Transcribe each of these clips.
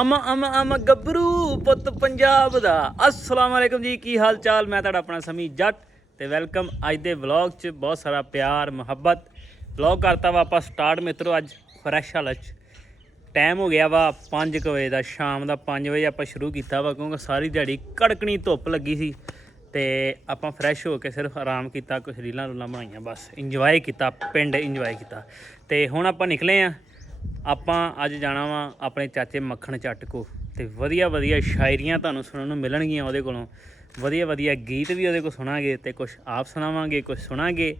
ਅਮ ਗੱਭਰੂ ਪੁੱਤ ਪੰਜਾਬ ਦਾ। अस्सलाम वालेकुम जी, की हाल चाल। मैं ਤੁਹਾਡਾ ਆਪਣਾ ਸਮੀ ਜੱਟ ਤੇ ਵੈਲਕਮ ਅੱਜ ਦੇ ਵਲੌਗ 'ਚ। ਬਹੁਤ ਸਾਰਾ ਪਿਆਰ ਮੁਹੱਬਤ। ਵਲੌਗ ਕਰਤਾ ਵਾ ਆਪਾਂ ਸਟਾਰਟ ਮਿੱਤਰੋ ਅੱਜ ਫਰੈਸ਼ ਹਾਲਤ 'ਚ। ਟਾਈਮ ਹੋ ਗਿਆ ਵਾ 5 ਵਜੇ ਦਾ, ਸ਼ਾਮ ਦਾ 5 ਵਜੇ ਆਪਾਂ ਸ਼ੁਰੂ ਕੀਤਾ ਵਾ ਕਿਉਂਕਿ ਸਾਰੀ ਦਿਹਾੜੀ ਕੜਕਣੀ ਧੁੱਪ ਲੱਗੀ ਸੀ ਤੇ ਆਪਾਂ ਫਰੈਸ਼ ਹੋ ਕੇ ਸਿਰਫ ਆਰਾਮ ਕੀਤਾ, ਕੁਛ ਰੀਲਾਂ ਰੂਲਾਂ ਬਣਾਈਆਂ, ਬਸ ਇੰਜੋਏ ਕੀਤਾ, ਪਿੰਡ ਇੰਜੋਏ ਕੀਤਾ। ਤੇ ਹੁਣ ਆਪਾਂ ਨਿਕਲੇ ਆ। ਆਪਾਂ ਅੱਜ ਜਾਣਾ ਵਾ ਆਪਣੇ ਚਾਚੇ ਮੱਖਣ ਚੱਟ ਕੋ ਤੇ ਵਧੀਆ ਵਧੀਆ ਸ਼ਾਇਰੀਆਂ ਤੁਹਾਨੂੰ ਸੁਣਨ ਨੂੰ ਮਿਲਣਗੀਆਂ ਉਹਦੇ ਕੋਲੋਂ। ਵਧੀਆ ਵਧੀਆ ਗੀਤ ਵੀ ਉਹਦੇ ਕੋਲ ਸੁਣਾਂਗੇ ਤੇ ਕੁਛ ਆਪ ਸੁਣਾਵਾਂਗੇ, ਕੁਛ ਸੁਣਾਂਗੇ।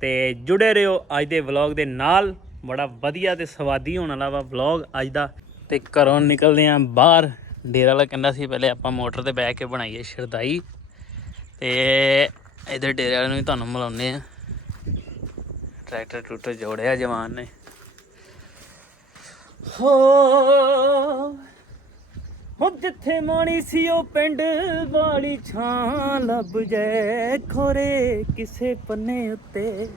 ਤੇ ਜੁੜੇ ਰਹੋ ਅੱਜ ਦੇ ਵਲੌਗ ਦੇ ਨਾਲ। ਬੜਾ ਵਧੀਆ ਤੇ ਸਵਾਦੀ ਹੋਣ ਵਾਲਾ ਵਾ ਵਲੌਗ ਅੱਜ ਦਾ। ਤੇ ਘਰੋਂ ਨਿਕਲਦੇ ਆਂ ਬਾਹਰ। ਡੇਰਾ ਵਾਲਾ ਕਹਿੰਦਾ ਸੀ ਪਹਿਲੇ ਆਪਾਂ ਮੋਟਰ ਤੇ ਬਹਿ ਕੇ ਬਣਾਈਏ ਸ਼ਰਦਾਈ ਤੇ ਇੱਧਰ ਡੇਰੇ ਵਾਲੇ ਨੂੰ ਵੀ ਤੁਹਾਨੂੰ ਮਿਲਾਉਂਦੇ ਆ। ਟਰੈਕਟਰ ਟਰੂਕਟਰ ਜੋੜਿਆ ਜਵਾਨ ਨੇ। ਹੋ ਜਿੱਥੇ ਮਾਣੀ ਸੀ ਉਹ ਪਿੰਡ ਵਾਲੀ ਛਾਂ ਲੱਭ ਜਾਏ ਖੋਰੇ ਕਿਸੇ ਪੰਨੇ ਉੱਤੇ।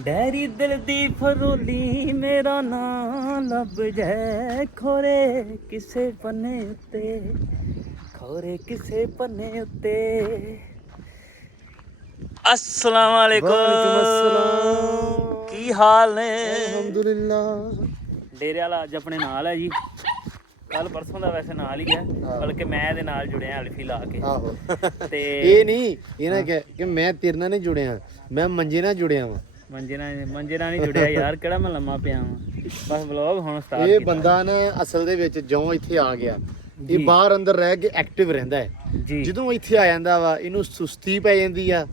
ਡੈਰੀ ਦਿਲ ਦੀ ਫਰੋਲੀ ਮੇਰਾ ਨਾਂ ਲੱਭ ਜਾਏ ਖੋਰੇ ਕਿਸੇ ਪੰਨੇ ਉੱਤੇ, ਖੋਰੇ ਕਿਸੇ ਪੰਨੇ ਉੱਤੇ। अस्सलाम वालेकुम, ਕੀ ਹਾਲ ਨੇ? ਅਲਹਮਦੁਲਿਲਾ। ਡੇਰੇ ਵਾਲਾ ਅੱਜ ਆਪਣੇ ਨਾਲ ਹੈ ਜੀ। ਕੱਲ ਪਰਸੋਂ ਦਾ ਵੈਸੇ ਨਾਲ ਹੀ ਹੈ, ਬਲਕਿ ਮੈਂ ਇਹਦੇ ਨਾਲ ਜੁੜਿਆ ਅਲਫੀ ਲਾ ਕੇ। ਆਹੋ ਤੇ ਇਹ ਨਹੀਂ ਇਹਨਾਂ ਕਿ ਮੈਂ ਤੇਰੇ ਨਾਲ ਨਹੀਂ ਜੁੜਿਆ, ਮੈਂ ਮੰਜੇ ਨਾਲ ਜੁੜਿਆ ਵਾਂ। ਮੰਜੇ ਨਾਲ ਨਹੀਂ ਜੁੜਿਆ ਯਾਰ, ਕਿਹੜਾ ਮੈਂ ਲੰਮਾ ਪਿਆ ਵਾਂ। ਬਸ ਵਲੌਗ ਹੁਣ ਸਟਾਰਟ ਇਹ ਬੰਦਾ ਨਾ ਅਸਲ ਦੇ ਵਿੱਚ ਜਿਉਂ ਇੱਥੇ ਆ ਗਿਆ ਇਹ ਬਾਹਰ ਅੰਦਰ ਰਹਿ ਕੇ ਐਕਟਿਵ ਰਹਿੰਦਾ ਹੈ ਜੀ। ਜਦੋਂ ਇੱਥੇ ਆ ਜਾਂਦਾ ਵਾ ਇਹਨੂੰ ਸੁਸਤੀ ਪੈ ਜਾਂਦੀ ਆ,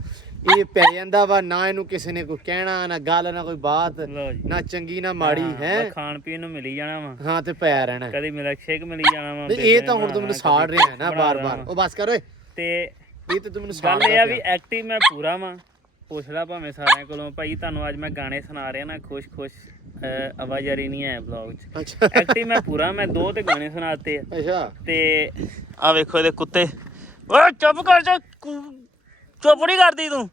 ਇਹ ਪੈ ਜਾਂਦਾ ਵਾ। ਨਾ ਇਹਨੂੰ ਕਿਸੇ ਨੇ ਕੋਈ ਕਹਿਣਾ, ਨਾ ਗੱਲ, ਨਾ ਕੋਈ ਬਾਤ, ਨਾ ਚੰਗੀ ਨਾ ਮਾੜੀ ਹੈ। ਖਾਣ ਪੀਣ ਨੂੰ ਮਿਲੀ ਜਾਣਾ ਵਾ। ਹਾਂ ਤੇ ਪਿਆ ਰਹਿਣਾ, ਕਦੀ ਮਿਲਕ ਸ਼ੇਕ ਮਿਲੀ ਜਾਣਾ ਵਾ। ਇਹ ਤਾਂ ਹੁਣ ਤੂੰ ਮੈਨੂੰ ਸਾੜ ਰਿਹਾ ਹੈ ਨਾ ਬਾਰ-ਬਾਰ। ਉਹ ਬਸ ਕਰ ਓਏ। ਤੇ ਇਹ ਤੇ ਤੂੰ ਮੈਨੂੰ ਸਾੜ ਗੱਲ ਇਹ ਆ ਵੀ ਐਕਟਿਵ ਮੈਂ ਪੂਰਾ ਵਾਂ। ਪੁੱਛ ਲਾ ਭਾਵੇਂ ਸਾਰਿਆਂ ਕੋਲੋਂ, ਭਾਈ ਤੁਹਾਨੂੰ ਅੱਜ ਮੈਂ ਗਾਣੇ ਸੁਣਾ ਰਿਹਾ ਨਾ, ਖੁਸ਼ ਆਵਾਜ਼ਾਰੀ ਨਹੀਂ ਹੈ ਵਲੌਗ 'ਚ। ਅੱਛਾ ਐਕਟਿਵ ਮੈਂ ਪੂਰਾ, ਮੈਂ 2 ਤੇ ਗਾਣੇ ਸੁਣਾਤੇ ਆ। ਅੱਛਾ ਤੇ ਆ ਵੇਖੋ ਇਹਦੇ ਕੁੱਤੇ। ਓਏ ਚੁੱਪ ਕਰ ਜਾ, ਚੁੱਪ ਨਹੀਂ ਕਰਦੀ ਤੂੰ।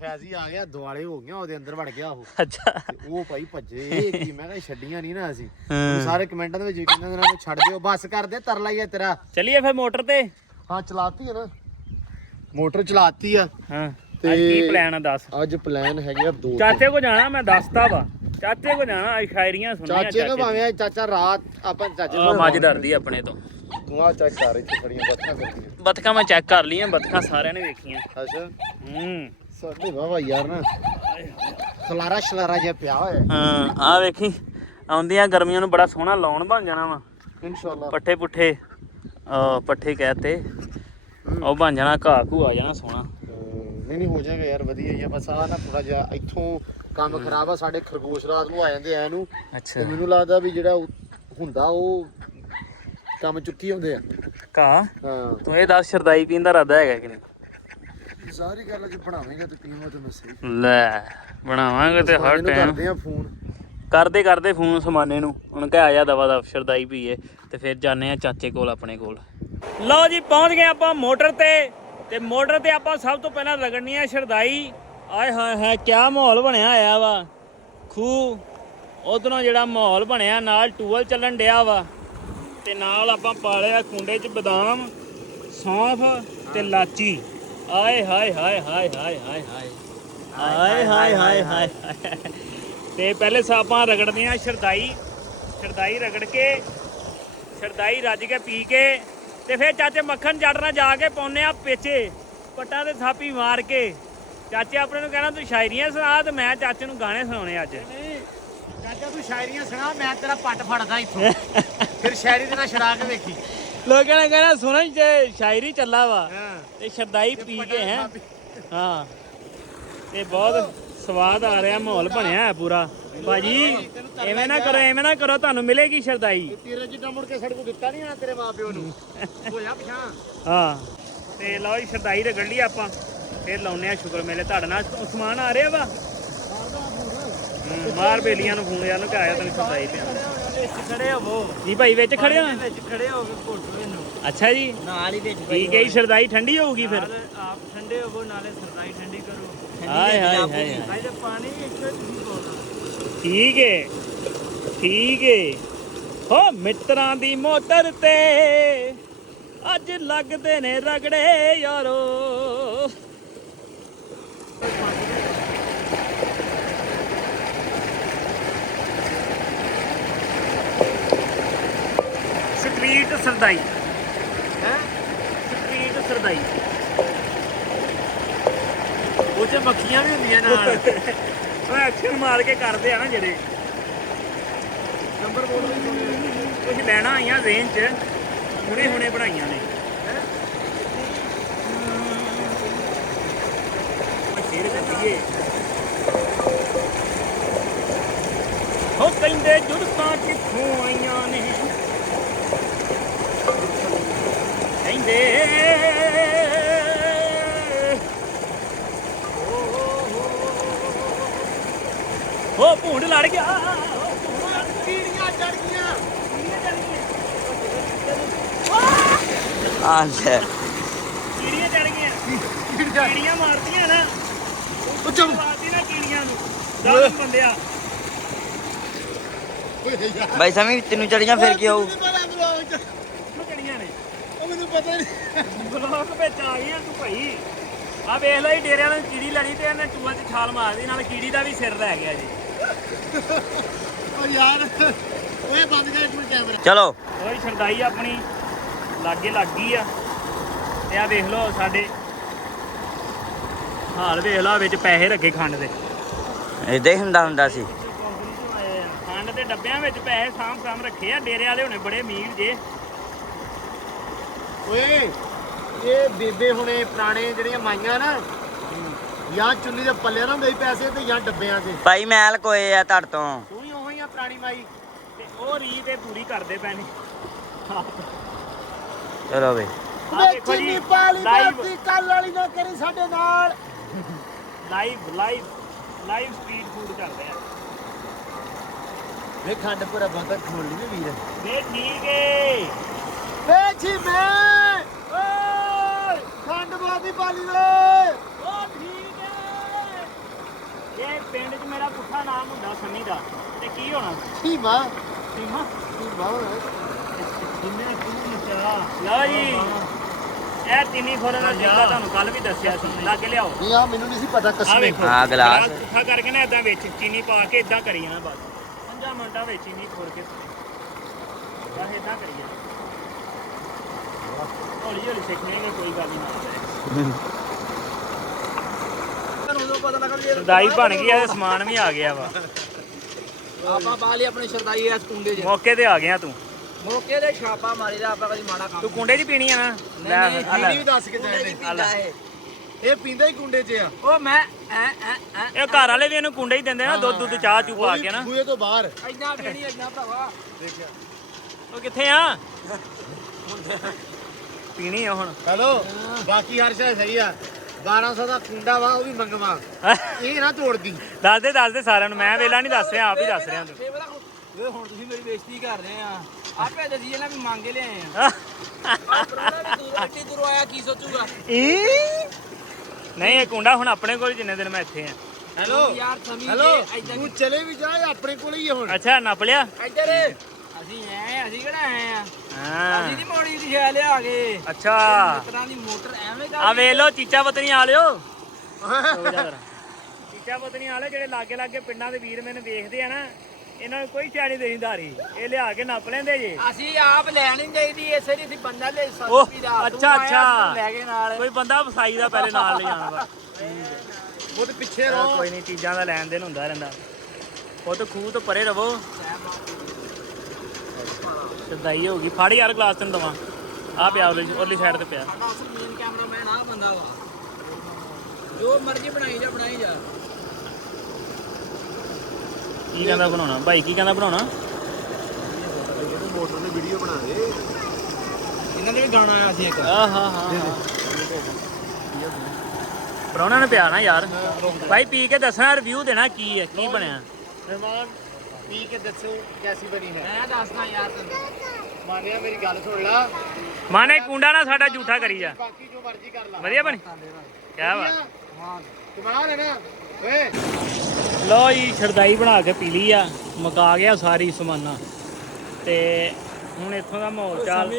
ਫੈਜ਼ੀ ਆ ਗਿਆ, ਦੁਆਲੇ ਹੋ ਗਿਆ, ਉਹਦੇ ਅੰਦਰ ਵੜ ਗਿਆ ਉਹ। ਅੱਛਾ ਉਹ ਭਾਈ ਭੱਜੇ। ਇਹ ਕੀ ਮੈਂ ਕਿਹਾ ਛੱਡੀਆਂ ਨਹੀਂ ਨਾ ਅਸੀਂ। ਸਾਰੇ ਕਮੈਂਟਾਂ ਦੇ ਵਿੱਚ ਵੀ ਕਹਿੰਦੇ ਨੇ ਛੱਡ ਦਿਓ, ਬਸ ਕਰ ਦੇ, ਤਰਲਾ ਹੀ ਆ ਤੇਰਾ। ਚੱਲੀਏ ਫਿਰ ਮੋਟਰ ਤੇ। ਹਾਂ ਚਲਾਤੀ ਹੈ ਨਾ, ਮੋਟਰ ਚਲਾਤੀ ਆ। ਹਾਂ ਤੇ ਅੱਜ ਕੀ ਪਲਾਨ ਆ ਦੱਸ। ਅੱਜ ਪਲਾਨ ਹੈਗੇ ਆ 2। ਚਾਚੇ ਕੋ ਜਾਣਾ, ਮੈਂ ਦੱਸਤਾ ਵਾ। ਚਾਚੇ ਕੋ ਜਾਣਾ, ਅੱਜ ਸ਼ਾਇਰੀਆਂ ਸੁਣੀਆਂ ਚਾਚੇ ਕੋ ਭਾਵੇਂ ਚਾਚਾ ਰਾਤ ਆਪਾਂ ਚਾਚੇ ਨੂੰ। ਮੱਝ ਡਰਦੀ ਆਪਣੇ ਤੋਂ। ਤੂੰ ਆ ਚੈੱਕ ਕਰ, ਇੱਥੇ ਖੜੀਆਂ ਬੱਤਖਾਂ ਕਰਦੀਆਂ। ਬਤਕਾਂ ਮੈਂ ਚੈੱਕ ਕਰ ਲਈਆਂ, ਬਤਕਾਂ ਸਾਰਿਆਂ ਨੇ ਵੇਖੀਆਂ। ਅੱਛਾ ਸਾਡੇ ਵਾਹ ਯਾਰ ਨਾ ਖਲਾਰਾ ਸ਼ਲਾਰਾ ਜਿਹਾ ਪਿਆ ਹੋਇਆ। ਹਾਂ ਆ ਵੇਖੀ, ਆਉਂਦੀਆਂ ਗਰਮੀਆਂ ਨੂੰ ਬੜਾ ਸੋਹਣਾ ਲਾਉਣ ਬਣ ਜਾਣਾ ਵਾ ਇਨਸ਼ਾਅੱਲਾ। ਪੱਠੇ ਪੁੱਠੇ ਪੱਠੇ ਕਹਤੇ ਉਹ ਬਣ ਜਾਣਾ, ਘਾਹ ਘੂ ਆ ਜਾਣਾ ਸੋਹਣਾ। ਨਹੀਂ ਹੋ ਜਾਏਗਾ ਯਾਰ, ਵਧੀਆ ਹੀ ਆ। ਬਸ ਆ ਨਾ ਥੋੜਾ ਜਿਹਾ ਇੱਥੋਂ ਕੰਮ ਖਰਾਬ ਆ। ਸਾਡੇ ਖਰਗੋਸ਼ ਰਾਤ ਨੂੰ ਆ ਜਾਂਦੇ ਐ ਨੂੰ। ਅੱਛਾ ਮੈਨੂੰ ਲੱਗਦਾ ਵੀ ਜਿਹੜਾ ਹੁੰਦਾ ਉਹ ਕੰਮ ਚੁੱਕੀ ਹੁੰਦੇ ਆ ਘਾਹ। ਹਾਂ ਤੂੰ ਇਹ ਦੱਸ ਸ਼ਰਦਾਈ ਪੀਣ ਦਾ ਇਰਾਦਾ ਹੈਗਾ ਕਿ ਨਹੀਂ? ਸਾਰੀ ਗੱਲ ਜੇ ਬਣਾਵੇਂਗਾ ਤੇ ਪੀਵਾਂ ਤੇ ਮੈਂ ਸਹੀ ਲੈ ਬਣਾਵਾਂਗੇ ਤੇ ਹਰ ਟਾਈਮ ਕਰਦੇ ਆ ਫੋਨ। ਕਰਦੇ ਫੋਨ ਸਮਾਨੇ ਨੂੰ। ਹੁਣ ਕਹਿ ਆ ਜਾ ਦਵਾ ਦਾ ਸ਼ਰਦਾਈ ਪੀਏ ਤੇ ਫਿਰ ਜਾਂਦੇ ਆ ਚਾਚੇ ਕੋਲ, ਆਪਣੇ ਕੋਲ। ਲਓ ਜੀ ਪਹੁੰਚ ਗਏ ਆਪਾਂ ਮੋਟਰ ਤੇ ਮੋਟਰ ਤੇ ਆਪਾਂ ਸਭ ਤੋਂ ਪਹਿਲਾਂ ਰਗੜਨੀ ਆ ਸ਼ਰਦਾਈ। ਆਏ ਹਾਏ ਹਾਏ ਕਿਆ ਮਾਹੌਲ ਬਣਿਆ ਹੋਇਆ ਵਾ। ਖੂਹ ਉਧਰੋਂ ਜਿਹੜਾ ਮਾਹੌਲ ਬਣਿਆ, ਨਾਲ ਟੂਵਲ ਚੱਲਣ ਡਿਆ ਵਾ ਤੇ ਨਾਲ ਆਪਾਂ ਪਾ ਲਿਆ ਕੁੰਡੇ 'ਚ ਬਦਾਮ, ਸੌਂਫ ਤੇ ਲਾਚੀ। ਆਏ ਹਾਏ ਹਾਏ ਹਾਏ ਹਾਏ ਹਾਏ ਹਾਏ ਆਏ ਹਾਏ ਹਾਏ ਹਾਏ। ਤੇ ਪਹਿਲੇ ਆਪਾਂ ਰਗੜਦੇ ਆ ਸ਼ਰਦਾਈ ਰਗੜ ਕੇ, ਸ਼ਰਦਾਈ ਰੱਜ ਕੇ ਪੀ ਕੇ ਤੇ ਫਿਰ ਚਾਚੇ ਮੱਖਣ ਜੱਟ ਨਾਲ ਜਾ ਕੇ ਪਾਉਂਦੇ ਆ ਪੇਚੇ, ਪੱਟਾਂ ਤੇ ਥਾਪੀ ਮਾਰ ਕੇ। ਚਾਚੇ ਆਪਣੇ ਨੂੰ ਕਹਿਣਾ ਤੂੰ ਸ਼ਾਇਰੀਆਂ ਸੁਣਾ ਤੇ ਮੈਂ ਚਾਚੇ ਨੂੰ ਗਾਣੇ ਸੁਣਾਉਣੇ ਅੱਜ। ਚਾਚਾ ਤੂੰ ਸ਼ਾਇਰੀਆਂ ਸੁਣਾ, ਮੈਂ ਤੇਰਾ ਪੱਟ ਫੜਦਾ ਇੱਥੋਂ। ਫਿਰ ਸ਼ਾਇਰੀ ਦੇ ਨਾਲ ਛੜਾ ਕੇ ਵੇਖੀ। ਲੋਕਾਂ ਨੇ ਕਹਿਣਾ ਸੁਣਨ ਚ ਸ਼ਾਇਰੀ ਚੱਲਾ ਵਾ ਤੇ ਸ਼ਰਦਾਈ ਪੀ ਕੇ ਹੈ। ਹਾਂ ਤੇ ਬਹੁਤ ਸਵਾਦ ਆ ਰਿਹਾ, ਮਾਹੌਲ ਬਣਿਆ ਪੂਰਾ। ਭਾਜੀ ਐਵੇਂ ਨਾ ਕਰੋ, ਤੁਹਾਨੂੰ ਮਿਲੇਗੀ ਸ਼ਰਦਾਈ। ਤੇਰੇ ਜਿੱਦਾਂ ਮੁੜ ਕੇ ਸੜਕੋਂ ਦਿੱਤਾ ਨਹੀਂ ਆ ਤੇਰੇ ਮਾਪਿਓ ਨੂੰ। ਹੋਇਆ ਪਛਾਂ। ਹਾਂ ਤੇ ਲਓ ਜੀ ਸ਼ਰਦਾਈ ਰਗੜ ਲਈ ਆਪਾਂ, ਫਿਰ ਲਾਉਨੇ ਆ ਸ਼ੁਕਰ ਮੇਲੇ। ਤੁਹਾਡੇ ਨਾਲ ਉਸਮਾਨ ਆ ਰਿਹਾ ਵਾ। ਮਾਰ ਬੇਲੀਆਂ ਨੂੰ ਫੋਨ, ਯਾਰ ਨੂੰ ਆਇਆ ਤੈਨੂੰ ਸ਼ਰਦਾਈ ਪਿਆ। ਖੜੇ ਹੋਵੋ ਜੀ ਭਾਈ ਵਿੱਚ ਖੜੇ ਹੋ? ਵਿੱਚ ਖੜੇ ਹੋ ਕੇ ਘੋਟੋ ਇਹਨੂੰ। ਅੱਛਾ ਜੀ ਨਾਲ ਹੀ ਵਿੱਚ ਠੀਕ ਹੈ ਜੀ। ਸ਼ਰਦਾਈ ਠੰਡੀ ਹੋਊਗੀ ਫਿਰ? ਆਪ ਠੰਡੇ ਹੋਵੋ, ਨਾਲੇ ਸਰਦਾਈ ਠੰਡੀ ਕਰੋ। ਹਾਏ ਹਾਏ ਹਾਏ ਇਹਦੇ ਪਾਣੀ ਵੀ ਇੱਕੋ ਤੁਸੀਂ ਪਾਉਣਾ। ਠੀਕ ਹੈ ਹੋ ਮਿੱਤਰਾਂ ਦੀ ਮੋਟਰ ਤੇ ਅੱਜ ਲੱਗਦੇ ਨੇ ਰਗੜੇ ਯਾਰੋ। ਸਟਰੀਟ ਸਰਦਾਈ ਹੈ ਸਟਰੀਟ ਸਰਦਾਈ ਉਹ ਚ ਮੱਖੀਆਂ ਵੀ ਹੁੰਦੀਆਂ ਨਾਲ। ਉਹ ਐਕਸ਼ਨ ਮਾਰ ਕੇ ਕਰਦੇ ਆ ਨਾ ਜਿਹੜੇ ਨੰਬਰ ਬੋਲ ਕੁਝ ਲੈਣਾ ਆਈਆਂ ਰੇਂਜ 'ਚ ਹੁਣੇ ਬਣਾਈਆਂ ਨੇ। ਸ਼ੇਰ ਕੱਢੀਏ ਹੋ ਕਹਿੰਦੇ ਜੁੜਕਾਂ ਕਿੱਥੋਂ ਆਈਆਂ ਨੇ ਕਹਿੰਦੇ ਹੋ ਭੂੰਡ ਲੜ ਗਿਆ ਕੀੜੀਆਂ ਚੜ ਗਈਆਂ। ਆ ਲੈ ਕੀੜੀਆਂ ਚੜ ਗਈਆਂ ਕੀੜੀਆਂ ਮਾਰਦੀਆਂ ਨਾ ਉਹ ਚੁੱਪ ਮਾਰਦੀ ਨਾ ਕੀੜੀਆਂ ਨੂੰ ਜਾਨ ਬੰਦਿਆ ਬਾਈ ਸਮੀ ਤੈਨੂੰ ਚੜੀਆਂ ਫਿਰ ਕੀ ਆਊ ਕਿਹੜੀਆਂ ਨੇ ਉਹ ਮੈਨੂੰ ਪਤਾ ਨਹੀਂ। ਬਲੌਕ ਵਿੱਚ ਆ ਗਈਆਂ ਤੂੰ ਭਾਈ ਆ ਵੇਖ ਲੈ ਡੇਰਿਆਂ ਨੂੰ ਕੀੜੀ ਲੈਣੀ ਤੇ ਇਹਨੇ ਚੂਹਾ 'ਚ ਛਾਲ ਮਾਰਦੀ ਨਾਲ ਕੀੜੀ ਦਾ ਵੀ ਸਿਰ ਲੈ ਗਿਆ ਜੀ। ਉਹ ਯਾਰ ਓਏ ਬੰਦ ਕਰ ਤੂੰ ਕੈਮਰਾ। ਚਲੋ ਉਹੀ ਛੜਦਾਈ ਆਪਣੀ ਲਾਗੇ ਲੱਗ ਗਈ ਆ ਤੇ ਆ ਵੇਖ ਲਓ ਸਾਡੇ ਹਾਲ ਵੇਖ ਲਓ ਵਿੱਚ ਪੈਸੇ ਰੱਖੇ ਖੰਡ ਦੇ ਏਦਾਂ ਹੀ ਹੁੰਦਾ ਸੀ। ਖੰਡ ਦੇ ਡੱਬਿਆਂ ਵਿੱਚ ਪੈਸੇ ਸਾਂਭ ਰੱਖੇ ਆ ਡੇਰੇ ਵਾਲੇ ਹੁਣੇ ਬੜੇ ਅਮੀਰ ਜੇ। ਓਏ ਇਹ ਬੇਬੇ ਹੁਣੇ ਪੁਰਾਣੇ ਜਿਹੜੀਆਂ ਮਾਈਆਂ ਨਾ ਜਾਂ ਚੁੰਨੀ ਦੇ ਪੱਲਿਆਂ ਨਾਲ ਹੁੰਦੇ ਸੀ ਪੈਸੇ ਤੇ ਜਾਂ ਡੱਬਿਆਂ 'ਚ। ਭਾਈ ਮੈਲ ਕੋਏ ਆ ਧੜ ਤੋਂ। ਤੂੰ ਹੀ ਉਹੀ ਆ ਪੁਰਾਣੀ ਮਾਈ। ਤੇ ਉਹ ਰੀ ਤੇ ਪੂਰੀ ਕਰਦੇ ਪਏ ਨੇ। ਚਲੋ ਵੇ ਆਹ ਦੇਖੋ ਜੀ ਲਾਈਵ ਕੱਲ ਵਾਲੀ ਨਾ ਕਰੀ ਸਾਡੇ ਨਾਲ। ਲਾਈਵ ਸਟਰੀਟ ਫੂਡ ਕਰਦੇ ਆ। ਵੇ ਖੰਡ ਪੂਰਾ ਬਹੁਤਾ ਖੋਲ ਲਈ ਵੀਰ। ਵੇ ਠੀਕ ਏ ਵੇ ਜੀ ਮੈਂ ਓਏ ਖੰਡ ਬਾਦੀ ਪਾਲੀ ਦੇ। ਉਹ ਠੀਕ ਏ। ਇਹ ਪਿੰਡ 'ਚ ਮੇਰਾ ਪੁੱਠਾ ਨਾਮ ਹੁੰਦਾ ਸੰਨੀ ਦਾ ਤੇ ਕੀ ਹੋਣਾ ਧੀਮਾ ਸੀਮਾ ਧੀਮਾ ਹੋਣਾ। ਜਿੰਨੇ ਖੂਨ ਨਚਾ ਲਓ ਜੀ ਇਹ ਤਿੰਨੀ ਖੋਰਾਂ ਦਾ ਟੀਕਾ ਤੁਹਾਨੂੰ ਕੱਲ ਵੀ ਦੱਸਿਆ ਸੀ ਲੱਗ ਲਿਆਓ। ਨਹੀਂ ਆ ਮੈਨੂੰ ਨਹੀਂ ਸੀ ਪਤਾ ਆ ਕਸਮੇ। ਵੇਖੋ ਹਾਂ, ਗਲਾਸ। ਪੁੱਠਾ ਕਰਕੇ ਨਾ ਇਦਾਂ ਵਿੱਚ ਚੀਨੀ ਪਾ ਕੇ ਇਦਾਂ ਕਰੀ ਜਾਣਾ ਬਸ 5 ਮਿੰਟਾਂ ਵਿੱਚ ਚੀਨੀ ਖੋਰ ਕੇ ਬਸ ਇਦਾਂ ਕਰੀ ਜਾਣਾ। ਹੌਲੀ ਹੌਲੀ ਸਿੱਖਣਗੇ ਕੋਈ ਗੱਲ ਨਹੀਂ। ਉਦੋਂ ਪਤਾ ਲੱਗਾ ਵੀ ਸਰਦਾਈ ਬਣ ਗਈ ਆ ਤੇ ਸਮਾਨ ਵੀ ਆ ਗਿਆ ਵਾ। ਆਪਾਂ ਪਾ ਲਈ ਆਪਣੀ ਸ਼ਰਦਾਈ ਇਸ ਕੁੰਡੇ 'ਚ ਮੌਕੇ ਤੇ ਆ ਗਿਆ ਤੂੰ। ਮੌਕੇ ਦੇ ਛਾਪਾ ਮਾਰੀ ਦਾ ਆਪਾਂ ਕਦੀ ਮਾੜਾ ਕੰਮ ਤੂੰ ਕੁੰਡੇ 'ਚ ਪੀਣੀ ਆ ਨਾ ਲੈ ਆ ਲੈ। ਪੀਣੀ ਵੀ ਦੱਸ ਕਿਦਾਂ ਨੇ। ਪੀਂਦਾ ਇਹ ਇਹ ਪੀਂਦਾ ਹੀ ਕੁੰਡੇ 'ਚ ਆ। ਉਹ ਮੈਂ ਇਹ ਘਰ ਵਾਲੇ ਵੀ ਇਹਨੂੰ ਕੁੰਡੇ ਹੀ ਦਿੰਦੇ ਨਾ ਦੁੱਧ ਚਾਹ ਚੂ ਪਾ ਕੇ ਨਾ। ਬੂਹੇ ਤੋਂ ਬਾਹਰ ਐਦਾਂ ਪੀਣੀ ਐਦਾਂ ਭਰਾਵਾ। ਦੇਖਿਆ। ਉਹ ਕਿੱਥੇ ਆ ਪੀਣੀ ਆ ਹੁਣ। ਹੈਲੋ ਬਾਕੀ ਹਰ ਸ਼ਾਇ ਸਹੀ ਆ। 1200 ਦਾ ਕੁੰਡਾ ਵਾ ਉਹ ਵੀ ਮੰਗਵਾ ਇਹ ਨਾ ਤੋੜਦੀ। ਦੱਸ ਦੇ ਸਾਰਿਆਂ ਨੂੰ ਮੈਂ ਵੇਲਾ ਨਹੀਂ ਦੱਸ ਰਿਹਾ ਆਪ ਹੀ ਦੱਸ ਰਿਹਾ ਤੂੰ। ਵੇ ਹੁਣ ਤੁਸੀਂ ਮੇਰੀ ਬੇਇੱਜ਼ਤੀ ਕਰ ਰਹੇ ਆ ਆਪੇ ਦੱਸੀ ਜਣਾ ਵੀ ਮੰਗ ਲਿਆਏ ਆ। ਐਡੀ ਦੂਰੋਂ ਆਇਆ ਕੀ ਸੋਚੂਗਾ ਨਹੀਂ ਇਹ ਕੁੰਡਾ ਹੁਣ ਆਪਣੇ ਕੋਲ ਜਿੰਨੇ ਦਿਨ ਮੈਂ ਇੱਥੇ ਆ। ਹੈਲੋ ਯਾਰ ਸਮੀ ਹੈਲੋ ਐਦਾਂ ਤੂੰ ਚਲੇ ਵੀ ਜਾ ਇਹ ਆਪਣੇ ਕੋਲ ਹੀ ਆ ਹੁਣ। ਅੱਛਾ ਨੱਪ ਲਿਆ। ਇੱਧਰ ਅਸੀਂ ਕਿਹੜਾ ਆਏ ਆ ਹਾਂ ਅਸੀਂ ਨਹੀਂ ਮੋੜੀ ਦੀ ਸ਼ੈ ਲਿਆ ਗਏ ਅੱਛਾ ਮਿੱਤਰਾਂ ਦੀ ਮੋਟਰ ਐਵੇਂ ਆ ਵੇਖ ਲੋ ਚੀਚਾ ਪਤਨੀ ਆ ਲਿਓ ਚੀਚਾ ਪਤਨੀ ਆ ਲਿਓ ਜਿਹੜੇ ਲਾਗੇ ਲਾਗੇ ਪਿੰਡਾਂ ਦੇ ਵੀਰ ਮੈਨੂੰ ਵੇਖਦੇ ਆ ਨਾ ਇਹਨਾਂ ਨੂੰ ਕੋਈ ਚਾੜੀ ਦੇਣੀ ਧਾਰੀ ਇਹ ਲਿਆ ਕੇ ਨੱਪ ਲੈਂਦੇ ਜੇ। ਅਸੀਂ ਆਪ ਲੈਣ ਨਹੀਂ ਚਾਹੀਦੀ ਇਸੇ ਲਈ ਅਸੀਂ ਬੰਦਾ ਲੈ ਉਹ ਸਕਦੀ ਦਾ ਅੱਛਾ ਲੈ ਗਏ ਨਾਲ ਕੋਈ ਬੰਦਾ ਵਸਾਈ ਦਾ ਪਹਿਲੇ ਨਾਲ ਲੈ ਜਾਣਾ ਵਾ। ਉਹ ਤੇ ਪਿੱਛੇ ਚਲੋ ਰਹੋ। ਕੋਈ ਨਹੀਂ ਚੀਜ਼ਾਂ ਦਾ ਲੈਣ ਦੇਣ ਹੁੰਦਾ ਰਹਿੰਦਾ। ਉਹ ਤਾਂ ਖੂਹ ਤੋਂ ਪਰੇ ਰਵੋ। ਸਦਾਈ ਹੋ ਗਈ ਫੜ ਯਾਰ ਗਲਾਸ ਤੈਨੂੰ ਦਵਾਂ ਆ ਪਿਆ ਉਹਲੀ ਸਾਈਡ ਤੇ ਪਿਆ। ਸਾਡਾ ਉਸ ਮੇਨ ਕੈਮਰਾਮੈਨ ਆ ਬੰਦਾ ਵਾ ਜੋ ਮਰਜ਼ੀ ਬਣਾਈ ਜਾ ਕੀ ਕਹਿੰਦਾ ਬਣਾਉਣਾ ਭਾਈ ਕੀ ਕਹਿੰਦਾ ਬਣਾਉਣਾ ਮੋਟਰ ਦੀ ਵੀਡੀਓ ਬਣਾ ਦੇ। ਇਹਨਾਂ ਦੇ ਵੀ ਗਾਣਾ ਆਇਆ ਸੀ ਇੱਕ ਹਾਂ ਹਾਂ ਪਰੌਣਾ ਨੇ ਪਿਆ ਨਾ ਯਾਰ ਭਾਈ ਪੀ ਕੇ ਦੱਸਣਾ ਰਿਵਿਊ ਦੇਣਾ ਕੀ ਹੈ ਕੀ ਬਣਿਆ। ਮਹਿਮਾਨ ਪੀ ਕੇ ਦੱਸੋ ਕੈਸੀ ਬਣੀ ਹੈ। ਮੈਂ ਦੱਸਦਾ ਯਾਰ ਤੈਨੂੰ ਮਾਨਿਆ ਮੇਰੀ ਗੱਲ ਸੁਣ ਲਾ। ਮਾਨੇ ਕੁੰਡਾ ਨਾ ਸਾਡਾ ਝੂਠਾ ਕਰੀ ਜਾ। ਬਾਕੀ ਜੋ ਮਰਜ਼ੀ ਕਰ ਲਾ। ਵਧੀਆ ਬਣੀ ਕਿਆ ਵਾ ਕਮਾਲ ਹੈ ਨਾ ਓਏ। ਲੋ ਜੀ ਸ਼ਰਦਾਈ ਬਣਾ ਕੇ ਪੀ ਲਈ ਆ ਮੁਕਾ ਗਿਆ ਸਾਰੀ ਸਮਾਨਾ ਤੇ ਹੁਣ ਇੱਥੋਂ ਦਾ ਮਾਹੌਲ ਚਾਲ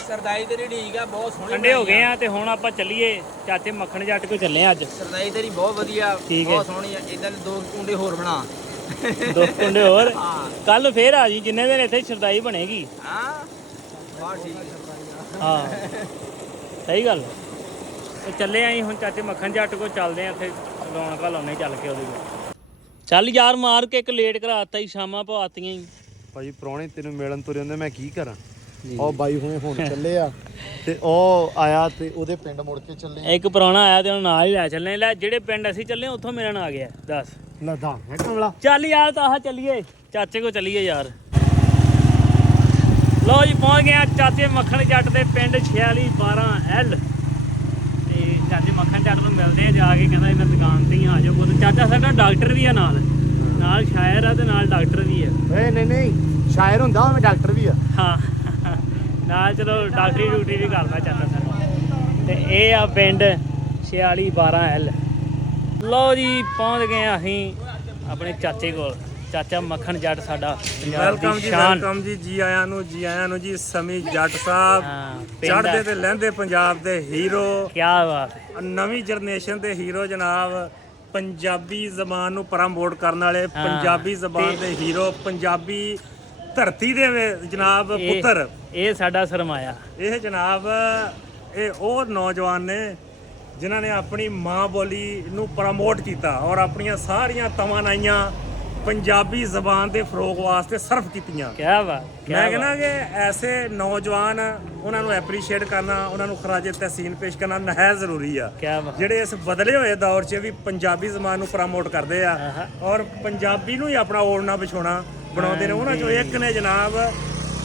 ਸਰਦਾਈ ਤੇਰੀ ਠੀਕ ਆ, ਬਹੁਤ ਸੋਹਣੀ ਠੰਡੇ ਹੋ ਗਏ ਆ ਤੇ ਹੁਣ ਆਪਾਂ ਚੱਲੀਏ ਚਾਚੇ ਮੱਖਣ ਜੱਟ ਕੋਲ ਚੱਲੇ ਆ ਅੱਜ। ਸਰਦਾਈ ਤੇਰੀ ਬਹੁਤ ਵਧੀਆ, ਠੀਕ ਹੈ। ਬਹੁਤ ਸੋਹਣੀ ਆ। ਇਦਾਂ ਦੇ 2 ਕੁੰਡੇ ਹੋਰ ਬਣਾ। 2 ਕੁੰਡੇ ਹੋਰ ਹਾਂ ਕੱਲ ਫੇਰ ਆ ਜੀ, ਜਿੰਨੇ ਦਿਨ ਇੱਥੇ ਸ਼ਰਦਾਈ ਬਣੇਗੀ। ਹਾਂ ਬਹੁਤ ਠੀਕ ਹੈ। ਹਾਂ ਸਹੀ ਗੱਲ। ਤੇ ਚੱਲੇ ਆਂ ਹੁਣ ਚਾਚੇ ਮੱਖਣ ਜੱਟ ਕੋਲ ਚੱਲਦੇ ਆ, ਇੱਥੇ ਰੌਣਕਾਂ ਲਾਉਣੇ ਚੱਲ ਕੇ ਉਹਦੇ ਕੋਲ। ਚੱਲ ਯਾਰ ਮਾਰ ਕੇ ਇੱਕ ਲੇਟ ਕਰਾਤਾ ਹੀ, ਸ਼ਾਮਾਂ ਪਵਾਤੀਆਂ ਹੀ। ਭਾਜੀ ਪ੍ਰਾਹੁਣੇ ਤੈਨੂੰ ਮਿਲਣ ਤੁਰੇ ਹੁੰਦੇ, ਮੈਂ ਕੀ ਕਰਾਂ। ਉਹ ਬਾਈ ਹੁਣ ਚੱਲੇ ਆ ਤੇ ਉਹ ਆਇਆ ਤੇ ਉਹਦੇ ਪਿੰਡ ਮੁੜ ਕੇ ਚੱਲੇ। ਇੱਕ ਪ੍ਰਾਹੁਣਾ ਆਇਆ ਤੇ ਉਹਨੂੰ ਨਾਲ ਹੀ ਲੈ ਚੱਲੇ। ਲੈ ਜਿਹੜੇ ਪਿੰਡ ਅਸੀਂ ਚੱਲੇ ਉੱਥੋਂ ਮਿਲਣ ਆ ਗਿਆ। ਦੱਸ ਲਦਾ ਹੈ ਕਮਲਾ। ਚੱਲ ਯਾਰ ਤਾਂ ਆਹ ਚੱਲੀਏ ਚਾਚੇ ਕੋ ਚੱਲੀਏ ਯਾਰ। ਲਓ ਜੀ ਪਹੁੰਚ ਗਏ ਆ ਚਾਚੇ ਮੱਖਣ ਜੱਟ ਦੇ ਪਿੰਡ 4612L ਤੇ ਚਾਚੇ ਮੱਖਣ ਜੱਟ ਨੂੰ ਮਿਲਦੇ ਆ ਜਾ ਕੇ। ਕਹਿੰਦਾ ਮੈਂ ਦੁਕਾਨ ਤੇ ਹੀ ਆ ਜਾਓ ਪੁੱਤ। ਚਾਚਾ ਸਾਡਾ ਡਾਕਟਰ ਵੀ ਆ ਨਾਲ ਸ਼ਾਇਰ ਆ ਤੇ ਨਾਲ ਡਾਕਟਰ ਵੀ ਆ। ਏ ਨਹੀਂ ਸ਼ਾਇਰ ਹੁੰਦਾ ਮੈਂ ਡਾਕਟਰ ਵੀ ਆ। ਹਾਂ ਨਾਲ ਚਲੋ ਡਾਕਟਰੀ ਡਿਊਟੀ ਵੀ ਕਰਦਾ ਚਾਚਾ ਸਾਡਾ। ਤੇ ਇਹ ਆ ਪਿੰਡ 4612L। ਲਓ ਜੀ ਪਹੁੰਚ ਗਏ ਆ ਅਸੀਂ ਆਪਣੇ ਚਾਚੇ ਕੋਲ। ਚਾਚਾ ਮੱਖਣ ਜੱਟ ਸਾਡਾ ਵੈਲਕਮ ਜੀ, ਵੈਲਕਮ ਜੀ, ਜੀ ਆਇਆਂ ਨੂੰ ਜੀ। ਸਮੀ ਜੱਟ ਸਾਹਿਬ ਚੜ੍ਹਦੇ ਤੇ ਲਹਿੰਦੇ ਪੰਜਾਬ ਦੇ ਹੀਰੋ, ਕੀ ਬਾਤ ਹੈ। ਨਵੀਂ ਜਨਰੇਸ਼ਨ ਦੇ ਹੀਰੋ ਜਨਾਬ। ਪੰਜਾਬੀ ਜ਼ਬਾਨ ਨੂੰ ਪ੍ਰਮੋਟ ਕਰਨ ਵਾਲੇ, ਪੰਜਾਬੀ ਜ਼ਬਾਨ ਦੇ ਹੀਰੋ, ਪੰਜਾਬੀ ਧਰਤੀ ਦੇ ਜਨਾਬ ਪੁੱਤਰ। ਇਹ ਸਾਡਾ ਸਰਮਾਇਆ। ਇਹ ਜਨਾਬ ਇਹ ਉਹ ਨੌਜਵਾਨ ਨੇ ਜਿਨ੍ਹਾਂ ਨੇ ਆਪਣੀ ਮਾਂ ਬੋਲੀ ਨੂੰ ਪ੍ਰਮੋਟ ਕੀਤਾ ਔਰ ਆਪਣੀਆਂ ਸਾਰੀਆਂ ਤਵਾਨਾਈਆਂ ਪੰਜਾਬੀ ਜ਼ਬਾਨ ਦੇ ਫਰੋਗ ਵਾਸਤੇ ਸਰਫ ਕੀਤੀਆਂ। ਕੀ ਬਾਤ। ਮੈਂ ਕਹਿੰਦਾ ਕਿ ਐਸੇ ਨੌਜਵਾਨ ਉਹਨਾਂ ਨੂੰ ਐਪਰੀਸ਼ੀਏਟ ਕਰਨਾ, ਉਹਨਾਂ ਨੂੰ ਖਰਾਜੇ ਤਹਿਸੀਨ ਪੇਸ਼ ਕਰਨਾ ਨਹਾਇਤ ਜ਼ਰੂਰੀ ਆ, ਕੀ ਬਾਤ। ਜਿਹੜੇ ਇਸ ਬਦਲੇ ਹੋਏ ਦੌਰ 'ਚ ਵੀ ਪੰਜਾਬੀ ਜ਼ਬਾਨ ਨੂੰ ਪ੍ਰਮੋਟ ਕਰਦੇ ਆ ਔਰ ਪੰਜਾਬੀ ਨੂੰ ਹੀ ਆਪਣਾ ਓੜਨਾ ਵਿਛੋਣਾ ਬਣਾਉਂਦੇ ਨੇ। ਉਹਨਾਂ 'ਚੋਂ ਇੱਕ ਨੇ ਜਨਾਬ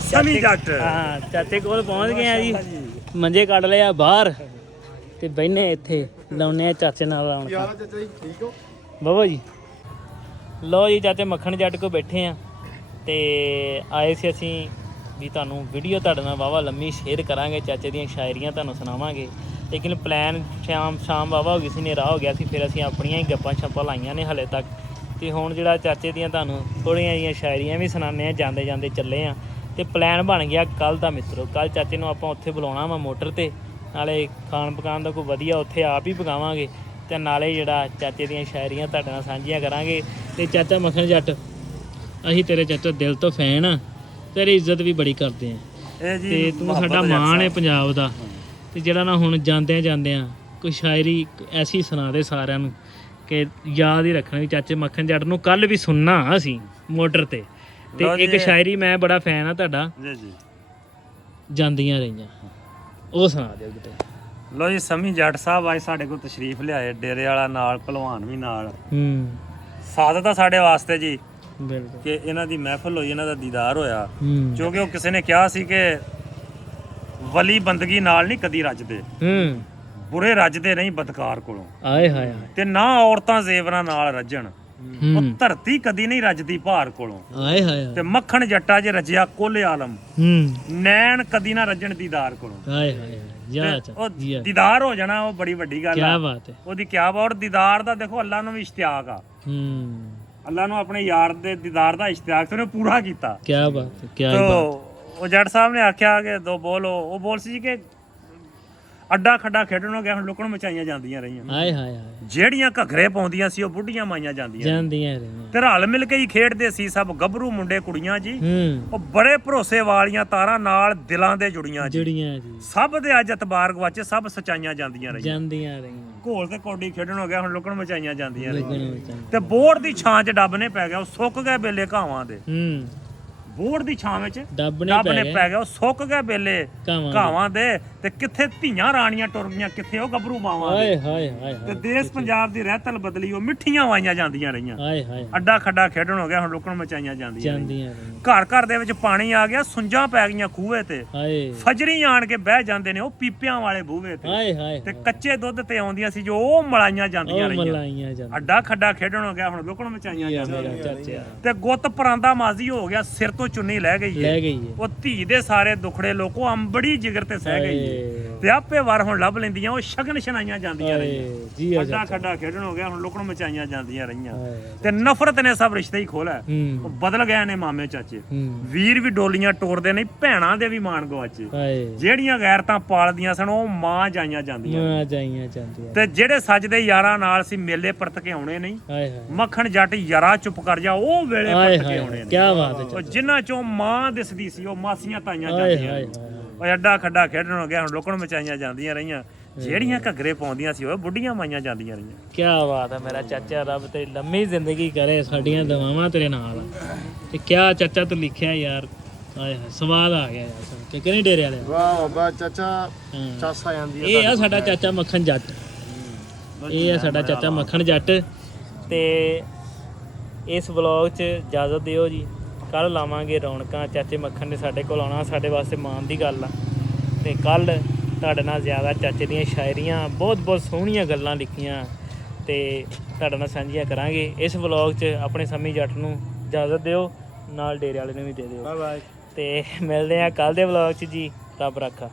ਸਮੀ ਜੱਟ। ਹਾਂ ਚਾਚੇ ਕੋਲ ਪਹੁੰਚ ਗਏ ਆ ਜੀ। ਮੰਜੇ ਕੱਢ ਲਏ ਆ ਬਾਹਰ ਤੇ ਬੈਠੇ ਇੱਥੇ ਲਾਉਨੇ ਆ ਚਾਚੇ ਨਾਲ ਆਉਣ। ਚਾਚਾ ਜੀ ਠੀਕ ਹੋ ਬਾਬਾ ਜੀ। ਲਓ ਜੀ ਚਾਚੇ ਮੱਖਣ ਜੱਟ ਕੋ ਬੈਠੇ ਆ ਤੇ ਆਏ ਸੀ ਅਸੀਂ ਵੀ ਤੁਹਾਨੂੰ ਵੀਡੀਓ ਤੁਹਾਡੇ ਨਾਲ ਵਾਹਵਾ ਲੰਮੀ ਸ਼ੇਅਰ ਕਰਾਂਗੇ। ਚਾਚੇ ਦੀਆਂ ਸ਼ਾਇਰੀਆਂ ਤੁਹਾਨੂੰ ਸੁਣਾਵਾਂਗੇ। ਲੇਕਿਨ ਪਲਾਨ ਸ਼ਾਮ ਵਾਹਵਾ ਹੋ ਗਈ ਸੀ, ਹਨੇਰਾ ਹੋ ਗਿਆ ਸੀ। ਫਿਰ ਅਸੀਂ ਆਪਣੀਆਂ ਹੀ ਗੱਪਾਂ ਛੱਪਾਂ ਲਾਈਆਂ ਨੇ ਹਲੇ ਤੱਕ। ਤੇ ਹੁਣ ਜਿਹੜਾ ਚਾਚੇ ਦੀਆਂ ਤੁਹਾਨੂੰ ਥੋੜ੍ਹੀਆਂ ਜਿਹੀਆਂ ਸ਼ਾਇਰੀਆਂ ਵੀ ਸੁਣਾਉਂਦੇ ਆ। ਜਾਂਦੇ ਜਾਂਦੇ ਚੱਲੇ ਆ ਤੇ ਪਲਾਨ ਬਣ ਗਿਆ ਕੱਲ ਦਾ ਮਿੱਤਰੋ। ਕੱਲ ਚਾਚੇ ਨੂੰ ਆਪਾਂ ਉੱਥੇ ਬੁਲਾਉਣਾ ਵਾ ਮੋਟਰ ਤੇ। ਨਾਲੇ ਖਾਣ ਪਕਾਉਣ ਦਾ ਕੋਈ ਵਧੀਆ ਉੱਥੇ ਆਪ ਹੀ ਪਕਾਵਾਂਗੇ ਤੇ ਨਾਲੇ ਜਿਹੜਾ ਚਾਚੇ ਦੀਆਂ ਸ਼ਾਇਰੀਆਂ ਤੁਹਾਡੇ ਨਾਲ ਸਾਂਝੀਆਂ ਕਰਾਂਗੇ। ਤੇ ਚਾਚਾ ਮੱਖਣ ਜੱਟ ਅਸੀਂ ਤੇਰੇ ਚਾਚਾ ਦਿਲ ਤੋਂ ਫੈਨ ਆ, ਤੇਰੀ ਇੱਜ਼ਤ ਵੀ ਬੜੀ ਕਰਦੇ ਆ ਇਹ ਜੀ ਤੇ ਤੂੰ ਸਾਡਾ ਮਾਣ ਹੈ ਪੰਜਾਬ ਦਾ। ਤੇ ਜਿਹੜਾ ਨਾ ਹੁਣ ਜਾਂਦਿਆਂ ਕੋਈ ਸ਼ਾਇਰੀ ਐਸੀ ਸੁਣਾ ਦੇ ਸਾਰਿਆਂ ਨੂੰ ਕਿ ਯਾਦ ਹੀ ਰੱਖਣਾ ਵੀ ਚਾਚੇ ਮੱਖਣ ਜੱਟ ਨੂੰ ਕੱਲ ਵੀ ਸੁਣਨਾ ਅਸੀਂ ਮੋਟਰ ਤੇ। ਤੇ ਇੱਕ ਸ਼ਾਇਰੀ ਮੈਂ ਬੜਾ ਫੈਨ ਆ ਤੁਹਾਡਾ, ਜੀ ਜਾਂਦੀਆਂ ਰਹੀਆਂ, ਉਹ ਸੁਣਾ ਦਿਓ ਕਿਤੇ। ਲੋ ਜੀ ਸਮੀ ਜੱਟ ਸਾਹਿਬ ਅੱਜ ਸਾਡੇ ਕੋਲ ਤਸ਼ਰੀਫ ਲਿਆਏ, ਡੇਰੇ ਵਾਲਾ ਨਾਲ, ਭਲਵਾਨ ਵੀ ਨਾਲ। ਸਾਦਤ ਆ ਸਾਡੇ ਵਾਸਤੇ ਜੀ ਬਿਲਕੁਲ ਕਿ ਇਹਨਾਂ ਦੀ ਮਹਿਫਲ ਹੋਈ, ਇਹਨਾਂ ਦਾ ਦੀਦਾਰ ਹੋਇਆ। ਕਿਉਂਕਿ ਉਹ ਕਿਸੇ ਨੇ ਕਿਹਾ ਸੀ ਕਿ ਵਲੀ ਬੰਦਗੀ ਨਾਲ ਨਹੀਂ ਕਦੀ ਰੱਜਦੇ, ਬੁਰੇ ਰੱਜਦੇ ਨਹੀਂ ਬਦਕਾਰ ਕੋਲੋਂ। ਆਏ ਹਾਏ ਤੇ ਨਾ ਔਰਤਾਂ ਜ਼ੇਵਰਾਂ ਨਾਲ ਰੱਜਣ, ਉਹ ਧਰਤੀ ਕਦੀ ਨਹੀਂ ਰੱਜਦੀ ਭਾਰ ਕੋਲੋਂ। ਆਏ ਹਾਏ ਤੇ ਮੱਖਣ ਜੱਟਾ ਜੇ ਰੱਜਿਆ ਕੁੱਲ ਆਲਮ, ਨੈਣ ਕਦੀ ਨਾ ਰੱਜਣ ਦੀਦਾਰ ਕੋਲੋਂ। ਆਏ ਹਾਏ ਉਹ ਦੀਦਾਰ ਹੋ ਜਾਣਾ ਉਹ ਬੜੀ ਵੱਡੀ ਗੱਲ ਆ। ਕੀ ਬਾਤ ਹੈ। ਉਹਦੀ ਕਿਆ ਬਾਤ। ਔਰ ਦੀਦਾਰ ਦਾ ਦੇਖੋ ਅੱਲਾ ਨੂੰ ਵੀ ਇਸ਼ਤਿਆਕ ਆ। ਅੱਲਾ ਨੂੰ ਆਪਣੇ ਯਾਰ ਦੇ ਦੀਦਾਰ ਦਾ ਇਸ਼ਤਿਆਕ ਤੇ ਉਹਨੇ ਪੂਰਾ ਕੀਤਾ। ਕੀ ਬਾਤ ਹੈ। ਕੀ ਬਾਤ। ਉਹ ਜੱਟ ਸਾਹਿਬ ਨੇ ਆਖਿਆ ਕਿ ਦੋ ਬੋਲ, ਉਹ ਬੋਲ ਸੀ ਕਿ ਅੱਡਾ ਖੱਡਾ ਖੇਡਣ ਹੋ ਗਿਆ, ਹੁਣ ਲੁਕਣ ਮਚਾਈਆਂ ਜਾਂਦੀਆਂ ਰਹੀਆਂ। ਆਏ ਹਾਏ ਹਾਏ। ਜਿਹੜੀਆਂ ਘੱਗਰੇ ਪਾਉਂਦੀਆਂ ਸੀ ਉਹ ਬੁੱਢੀਆਂ ਮਾਈਆਂ ਜਾਂਦੀਆਂ ਰਹੀਆਂ। ਤੇ ਰਲ ਮਿਲ ਕੇ ਹੀ ਖੇਡਦੇ ਸੀ ਸਭ ਗੱਭਰੂ ਮੁੰਡੇ ਕੁੜੀਆਂ ਜੀ। ਉਹ ਬੜੇ ਭਰੋਸੇ ਵਾਲੀਆਂ ਤਾਰਾਂ ਨਾਲ ਦਿਲਾਂ ਦੇ ਜੁੜੀਆਂ ਜੀ। ਸਭ ਦੇ ਅੱਜ ਇਤਬਾਰ ਗਵਾਚੇ, ਸਭ ਸਚਾਈਆਂ ਜਾਂਦੀਆਂ ਰਹੀਆਂ। ਘੋਲ ਤੇ ਕੌਡੀ ਖੇਡਣ ਹੋ ਗਿਆ, ਹੁਣ ਲੁਕਣ ਮਚਾਈਆਂ ਜਾਂਦੀਆਂ ਰਹੀਆਂ। ਤੇ ਬੋੜ ਦੀ ਛਾਂ 'ਚ ਡੱਬ ਨੇ ਪੈ ਗਿਆ, ਉਹ ਸੁੱਕ ਗਏ ਬੇਲੇ ਘਾਵਾਂ ਦੇ। ਬੋੜ ਦੀ ਛਾਂ ਵਿੱਚ ਡੱਬ ਨੇ ਪੈ ਗਿਆ, ਉਹ ਸੁੱਕ ਗਏ ਬੇਲੇ ਘਾਵਾਂ ਦੇ। ਤੇ ਕਿੱਥੇ ਧੀਆਂ ਰਾਣੀਆਂ ਟੁਰ ਗਈਆਂ, ਕਿੱਥੇ ਉਹ ਗੱਭਰੂ ਮਾਵਾਂ ਦੇ। ਤੇ ਦੇਸ਼ ਪੰਜਾਬ ਦੀ ਰਹਿਤਲ ਬਦਲੀ, ਉਹ ਮਿੱਠੀਆਂ ਵਾਈਆਂ ਜਾਂਦੀਆਂ ਰਹੀਆਂ। ਅੱਡਾ ਖੱਡਾ ਖੇਡਣ ਹੋ ਗਿਆ, ਹੁਣ ਲੁਕਣ ਮਚਾਈਆਂ ਜਾਂਦੀਆਂ। ਘਰ ਘਰ ਦੇ ਵਿੱਚ ਪਾਣੀ ਆ ਗਿਆ, ਸੁੰਜਾਂ ਪੈ ਗਈਆਂ ਖੂਹੇ ਤੇ। ਫਜਰੀ ਆਣ ਕੇ ਬਹਿ ਜਾਂਦੇ ਨੇ ਉਹ ਪੀਪਿਆਂ ਵਾਲੇ ਬੂਹੇ ਤੇ। ਤੇ ਕੱਚੇ ਦੁੱਧ ਤੇ ਆਉਂਦੀਆਂ ਸੀ ਜੋ ਉਹ ਮਲਾਈਆਂ ਜਾਂਦੀਆਂ ਰਹੀਆਂ। ਅੱਡਾ ਖੱਡਾ ਖੇਡਣ ਹੋ ਗਿਆ, ਹੁਣ ਲੁਕਣ ਮਚਾਈਆਂ ਜਾਂਦੀਆਂ। ਤੇ ਗੁੱਤ ਪਰਾਂਦਾ ਮਾਜ਼ੀ ਹੋ ਗਿਆ, ਸਿਰ ਤੋਂ ਤੋਂ ਚੁੰਨੀ ਲੈ ਗਈ ਲੈ ਏ ਗਈ ਹੈ ਉਹ ਧੀ ਦੇ ਸਾਰੇ ਦੁਖੜੇ ਲੋਕੋ ਅੰਬੜੀ ਜਿਗਰ ਤੇ ਸਹਿ ਗਈ ਏ ਤੇ ਆਪੇ ਵਾਰ ਹੁਣ ਲੱਭ ਲੈਂਦੀਆਂ ਉਹ ਸ਼ਗਨ ਛਣਾਈਆਂ ਜਾਂਦੀਆਂ ਰਹੀਆਂ ਜੀ ਆ ਅੱਡਾ ਖੱਡਾ ਖੇਡਣ ਹੋ ਗਿਆ ਹੁਣ ਲੁਕਣ ਮਚਾਈਆਂ ਜਾਂਦੀਆਂ ਰਹੀਆਂ ਤੇ ਨਫ਼ਰਤ ਨੇ ਸਭ ਰਿਸ਼ਤੇ ਹੀ ਖੋਲਿਆ ਉਹ ਬਦਲ ਗਏ ਨੇ ਮਾਮੇ ਚਾਚੇ ਵੀਰ ਵੀ ਡੋਲੀਆਂ ਤੋੜਦੇ ਨਹੀਂ ਭੈਣਾਂ ਦੇ ਵੀ ਮਾਣ ਗਵਾਚੇ ਜਿਹੜੀਆਂ ਗੈਰਤਾਂ ਪਾਲਦੀਆਂ ਸਨ ਉਹ ਮਾਂ ਜਾਈਆਂ ਜਾਂਦੀਆਂ ਤੇ ਜਿਹੜੇ ਸੱਜਦੇ ਯਾਰਾਂ ਨਾਲ ਸੀ ਮੇਲੇ ਪਰਤ ਕੇ ਆਉਣੇ ਨਹੀਂ ਮੱਖਣ ਜੱਟ ਯਾਰਾ ਚੁੱਪ ਕਰ ਜਾ ਉਹ ਵੇਲੇ ਪਰਤ ਕੇ ਆਉਣੇ ਨੇ ਕੀ ਬਾਤ ਹੈ ਜਿਨ੍ਹਾਂ ਚੋਂ ਮਾਂ ਦਿਸਦੀ ਸੀ ਉਹ ਮਾਸੀਆਂ ਤਾਈਆਂ ਜਾਂਦੀਆਂ ਉਹ ਅੱਡਾ ਖੱਡਾ ਖੇਡਣ ਹੋ ਗਿਆ ਹੁਣ ਲੁਕਣ ਮਚਾਈਆਂ ਜਾਂਦੀਆਂ ਰਹੀਆਂ ਜਿਹੜੀਆਂ ਘੱਗਰੇ ਪਾਉਂਦੀਆਂ ਸੀ ਉਹ ਬੁੱਢੀਆਂ ਮਾਈਆਂ ਜਾਂਦੀਆਂ ਰਹੀਆਂ ਕੀ ਬਾਤ ਹੈ ਮੇਰਾ ਚਾਚਾ ਰੱਬ ਤੇ ਲੰਮੀ ਜ਼ਿੰਦਗੀ ਕਰੇ ਸਾਡੀਆਂ ਦੁਆਵਾਂ ਤੇਰੇ ਨਾਲ ਤੇ ਕਿਆ ਚਾਚਾ ਤੂੰ ਲਿਖਿਆ ਯਾਰ ਆਏ ਹਾਏ ਸਵਾਦ ਆ ਗਿਆ ਯਾਰ ਸੁਣ ਕੇ ਕਿਹਨੇ ਡੇਰੇ ਵਾਲੇ ਵਾਹ ਵਾਹ ਚਾਚਾ ਚਾਸਾ ਜਾਂਦੀ ਹੈ ਇਹ ਆ ਸਾਡਾ ਚਾਚਾ ਮੱਖਣ ਜੱਟ ਇਹ ਆ ਸਾਡਾ ਚਾਚਾ ਮੱਖਣ ਜੱਟ ਤੇ ਇਸ ਵਲੌਗ 'ਚ ਇਜਾਜ਼ਤ ਦਿਓ ਜੀ ਕੱਲ ਲਾਵਾਂਗੇ ਰੌਣਕਾਂ ਚਾਚੇ ਮੱਖਣ ਨੇ ਸਾਡੇ ਕੋਲ ਆਉਣਾ ਸਾਡੇ ਵਾਸਤੇ ਮਾਣ ਦੀ ਗੱਲ ਆ ਤੇ ਕੱਲ ਤੁਹਾਡੇ ਨਾਲ ਜ਼ਿਆਦਾ ਚਾਚੇ ਦੀਆਂ ਸ਼ਾਇਰੀਆਂ ਬਹੁਤ ਬਹੁਤ ਸੋਹਣੀਆਂ ਗੱਲਾਂ ਲਿਖੀਆਂ ਤੇ ਤੁਹਾਡੇ ਨਾਲ ਸਾਂਝੀਆਂ ਕਰਾਂਗੇ ਇਸ ਵਲੌਗ 'ਚ ਆਪਣੇ ਸਮੀ ਜੱਟ ਨੂੰ ਇਜਾਜ਼ਤ ਦਿਓ ਨਾਲ ਡੇਰੇ ਵਾਲੇ ਨੂੰ ਵੀ ਦੇ ਦਿਓ ਬਾਏ ਬਾਏ ਤੇ ਮਿਲਦੇ ਆ ਕੱਲ ਦੇ ਵਲੌਗ 'ਚ ਜੀ ਰੱਬ ਰੱਖਾ